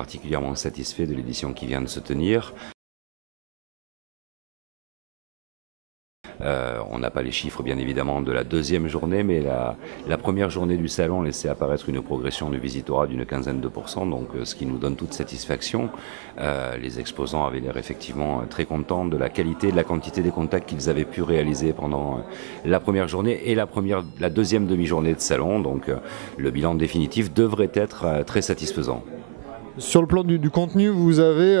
particulièrement satisfait de l'édition qui vient de se tenir. On n'a pas les chiffres bien évidemment de la deuxième journée, mais la première journée du salon laissait apparaître une progression du visitorat d'une quinzaine de %, donc ce qui nous donne toute satisfaction. Les exposants avaient l'air effectivement très contents de la qualité et de la quantité des contacts qu'ils avaient pu réaliser pendant la première journée et la deuxième demi-journée de salon, donc le bilan définitif devrait être très satisfaisant. Sur le plan du contenu, vous avez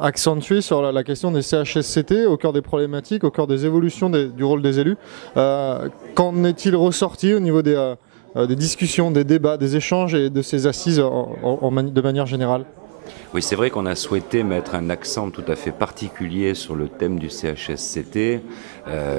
accentué sur la question des CHSCT au cœur des problématiques, au cœur des évolutions du rôle des élus. Qu'en est-il ressorti au niveau des discussions, des débats, des échanges et de ces assises de manière générale ? Oui, c'est vrai qu'on a souhaité mettre un accent tout à fait particulier sur le thème du CHSCT,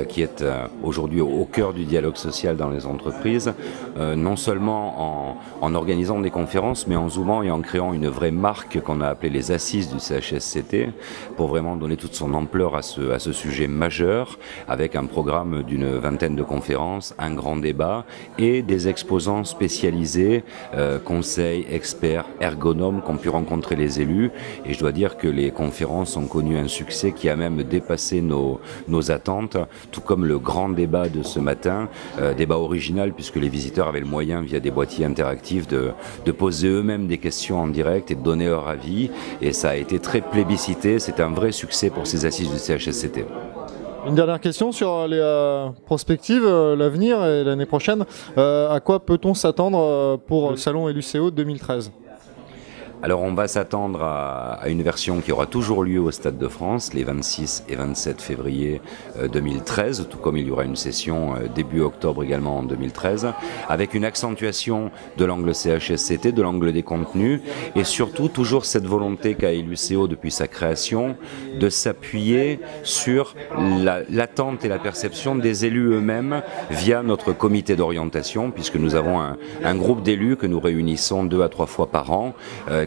qui est aujourd'hui au cœur du dialogue social dans les entreprises, non seulement en organisant des conférences, mais en zoomant et en créant une vraie marque qu'on a appelée les Assises du CHSCT, pour vraiment donner toute son ampleur à ce sujet majeur, avec un programme d'une vingtaine de conférences, un grand débat et des exposants spécialisés, conseils, experts, ergonomes qu'ont pu rencontrer les élus, et je dois dire que les conférences ont connu un succès qui a même dépassé nos attentes, tout comme le grand débat de ce matin, débat original puisque les visiteurs avaient le moyen via des boîtiers interactifs de poser eux-mêmes des questions en direct et de donner leur avis, et ça a été très plébiscité. C'est un vrai succès pour ces assises du CHSCT. Une dernière question sur les perspectives, l'avenir et l'année prochaine. À quoi peut-on s'attendre pour le salon LUCO 2013 ? Alors on va s'attendre à une version qui aura toujours lieu au Stade de France, les 26 et 27 février 2013, tout comme il y aura une session début octobre également en 2013, avec une accentuation de l'angle CHSCT, de l'angle des contenus, et surtout toujours cette volonté qu'a LUCO depuis sa création de s'appuyer sur l'attente et la perception des élus eux-mêmes via notre comité d'orientation, puisque nous avons un groupe d'élus que nous réunissons 2 à 3 fois par an,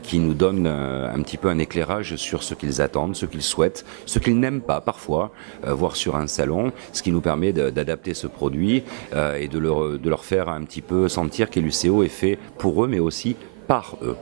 qui nous donne un petit peu un éclairage sur ce qu'ils attendent, ce qu'ils souhaitent, ce qu'ils n'aiment pas parfois voir sur un salon, ce qui nous permet d'adapter ce produit et de leur faire un petit peu sentir que LUCO est fait pour eux mais aussi par eux.